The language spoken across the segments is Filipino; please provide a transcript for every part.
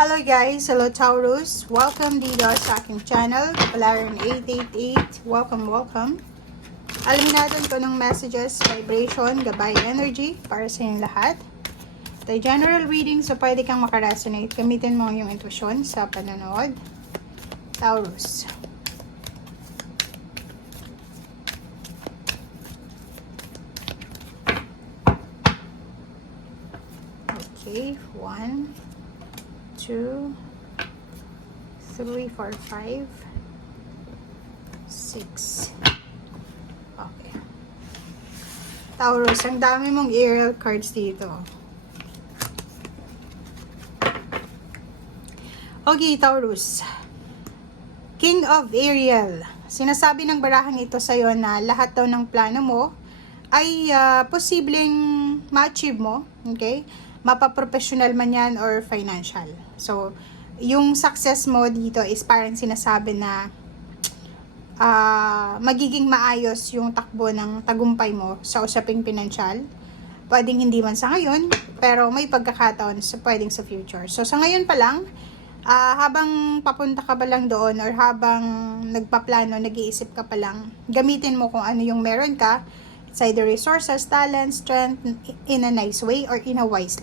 Hello guys! Hello Taurus! Welcome dito sa aking channel, Palaran 888. Welcome! Alamin natin kung anong messages, vibration, gabay, energy para sa inyong lahat. Ito ay general reading, so pwede kang makaresonate. Gamitin mo yung intuition sa panonood. Taurus. Okay, 1, 2, 3, 4, 5, 6. Okay. Taurus, ang dami mong aerial cards dito. Okay, Taurus. King of Ariel. Sinasabi ng barahang ito sa'yo na lahat daw ng plano mo ay posibleng ma-achieve mo. Okay? Mapaprofessional man yan or financial. So, yung success mo dito is parang sinasabi na magiging maayos yung takbo ng tagumpay mo sa usaping pinansyal. Pwedeng hindi man sa ngayon, pero may pagkakataon sa pwedeng sa future. So, sa ngayon pa lang, habang papunta ka pa lang doon or habang nagpaplano, nag-iisip ka pa lang, gamitin mo kung ano yung meron ka. It's either resources, talent, strength, in a nice way or in a wise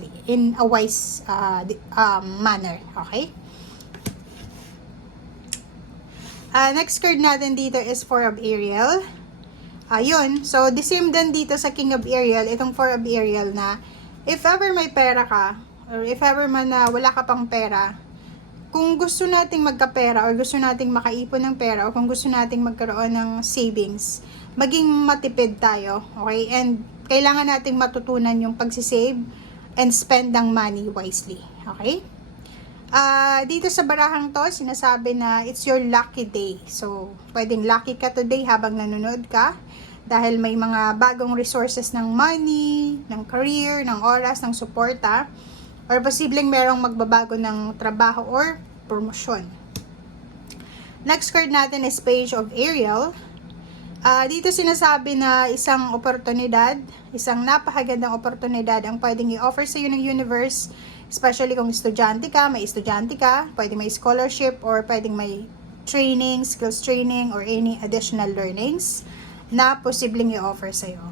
manner. Okay? Next card natin dito is Four of Ariel. Ayun. So, the same din dito sa King of Ariel, itong Four of Ariel na if ever may pera ka or if ever man na wala ka pang pera, kung gusto nating magkapera or gusto nating makaipon ng pera o kung gusto nating magkaroon ng savings, maging matipid tayo, okay? And kailangan nating matutunan yung pagsisave and spend ang money wisely, okay? Dito sa barahang to, sinasabi na it's your lucky day. So, pwedeng lucky ka today habang nanonood ka dahil may mga bagong resources ng money, ng career, ng oras, ng suporta, or posibleng merong magbabago ng trabaho or promosyon. Next card natin is Page of Ariel. Dito sinasabi na isang oportunidad, isang napakagandang oportunidad ang pwedeng i-offer sa iyo ng universe, especially kung estudyante ka, pwedeng may scholarship or pwedeng may training, skills training or any additional learnings na posibleng i-offer sa iyo.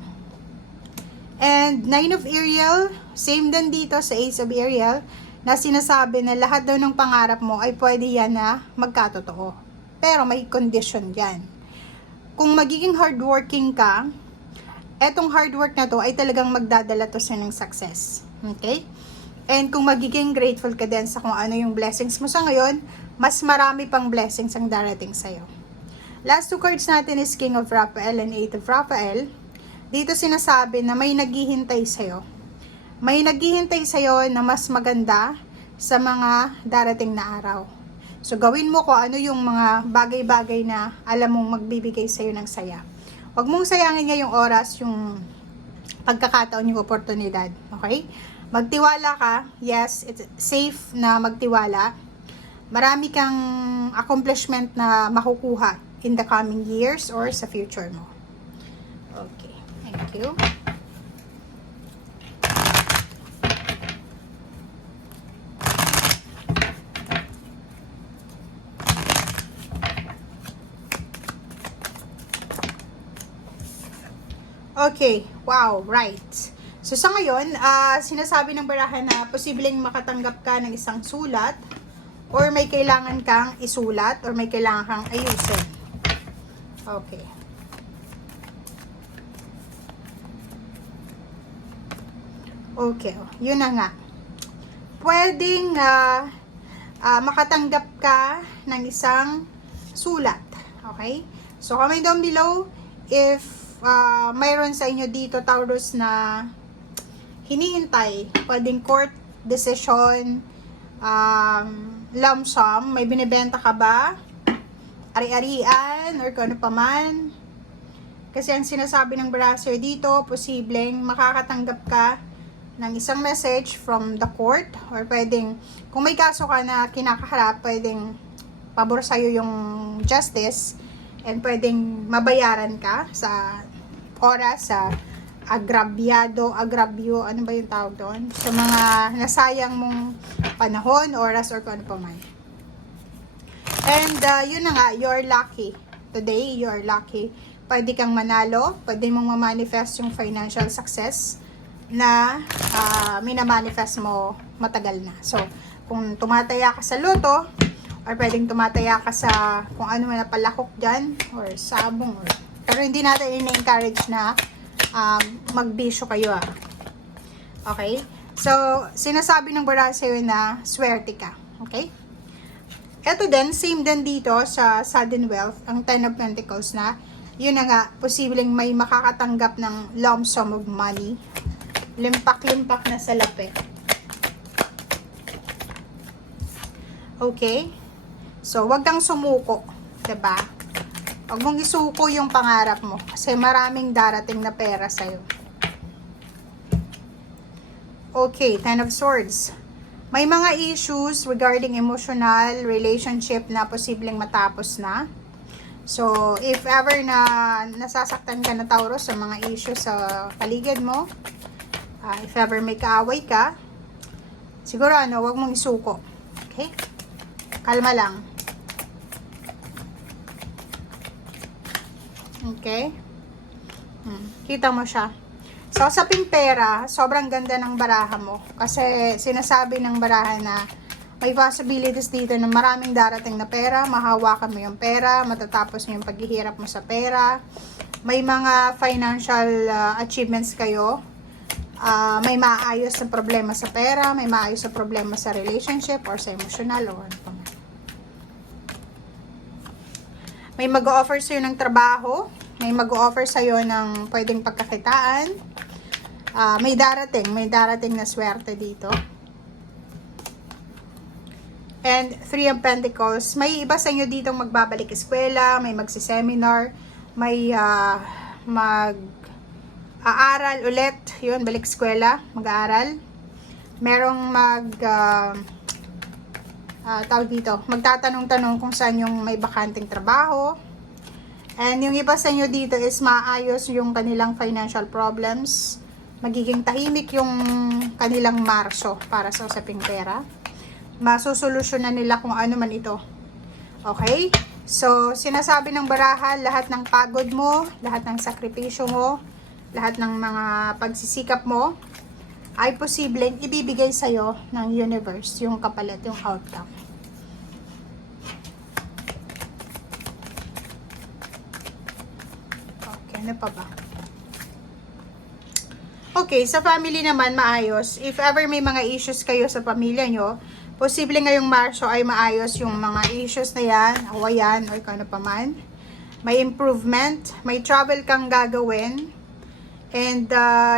And Nine of Ariel, same din dito sa Ace of Ariel, na sinasabi na lahat daw ng pangarap mo ay pwede yan na magkatotoo. Pero may condition yan. Kung magiging hardworking ka, etong hard work na to ay talagang magdadala to sa ng success. Okay? And kung magiging grateful ka din sa kung ano yung blessings mo sa ngayon, mas marami pang blessings ang darating sa'yo. Last two cards natin is King of Raphael and Eight of Raphael. Dito sinasabi na may naghihintay sa'yo. May naghihintay sa'yo na mas maganda sa mga darating na araw. So, gawin mo kung ano yung mga bagay-bagay na alam mong magbibigay sa'yo ng saya. Huwag mong sayangin ngayong oras, yung pagkakataon, yung oportunidad. Okay? Magtiwala ka. Yes, it's safe na magtiwala. Marami kang accomplishment na makukuha in the coming years or sa future mo. Okay. Thank you. Okay, wow, right. So sa ngayon, sinasabi ng barahan na posibleng makatanggap ka ng isang sulat or may kailangan kang isulat or may kailangan kang ayusin. Okay. Okay, yun na nga. Pwedeng makatanggap ka ng isang sulat. Okay? So, comment down below if mayroon sa inyo dito, Taurus, na hinihintay. Pwedeng court decision, lump sum, may binibenta ka ba? Ari-arian, or kung ano pa man. Kasi ang sinasabi ng brasser dito, posibleng makakatanggap ka ng isang message from the court or pwedeng, kung may kaso ka na kinakaharap, pwedeng pabor sa'yo yung justice and pwedeng mabayaran ka sa oras, sa agravyo, ano ba yung tawag doon? Sa mga nasayang mong panahon, oras, or kung ano pa man. And yun na nga, you're lucky. Today, you're lucky. Pwede kang manalo, pwede mong ma-manifest yung financial success na minamanifest mo matagal na. So, kung tumataya ka sa loto, or pwedeng tumataya ka sa kung ano man na palakok dyan, or sabong, or, pero hindi natin in-encourage na magbisyo kayo Okay? So, sinasabi ng baraha sa'yo na swerte ka. Okay? Ito din, same din dito sa sudden wealth, ang 10 of Pentacles na, yun na nga, posibleng may makakatanggap ng lump sum of money. Limpak-limpak na sa lapi. Okay? So, wag kang sumuko. Diba? Wag mong isuko yung pangarap mo. Kasi maraming darating na pera sa'yo. Okay, 10 of Swords. May mga issues regarding emotional relationship na posibleng matapos na. So, if ever na nasasaktan ka na Taurus sa mga issues sa paligid mo, if ever may kaaway ka, siguro wag mong isuko. Okay? Kalma lang. Okay? Kita mo siya. So, sa pera, sobrang ganda ng baraha mo. Kasi sinasabi ng baraha na may possibilities dito na maraming darating na pera, mahawakan mo yung pera, matatapos mo yung paghihirap mo sa pera. May mga financial achievements kayo. May maayos na problema sa pera, may maayos na problema sa relationship or sa emotional or ano pa man. May mag-o-offer sa'yo ng trabaho, may mag-o-offer sa'yo ng pwedeng pagkakitaan. May darating na swerte dito. And 3 of Pentacles, may iba sa inyo ditong magbabalik eskwela, may magsi-seminar, may mag-aaral ulit, yun, balik eskwela, mag-aaral. Merong tawag dito, magtatanong-tanong kung saan yung may bakanting trabaho. And yung iba sa inyo dito is maayos yung kanilang financial problems. Magiging tahimik yung kanilang Marso para sa usaping pera. Masusolusyonan nila kung ano man ito. Okay? So, sinasabi ng baraha, lahat ng pagod mo, lahat ng sakripisyo mo, lahat ng mga pagsisikap mo, ay posibleng ibibigay sa'yo ng universe, yung kapalit, yung outcome. Okay, ano pa ba? Okay, sa family naman, maayos. If ever may mga issues kayo sa pamilya nyo, posible ngayong Marso ay maayos yung mga issues na yan, awayan, or kung ano pa man. May improvement, may travel kang gagawin. And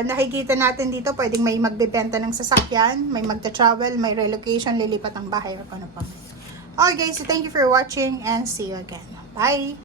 nakikita natin dito, pwedeng may magbebenta ng sasakyan, may magta-travel, may relocation, lilipat ang bahay, or kung ano pa man. Okay, so thank you for watching and see you again. Bye!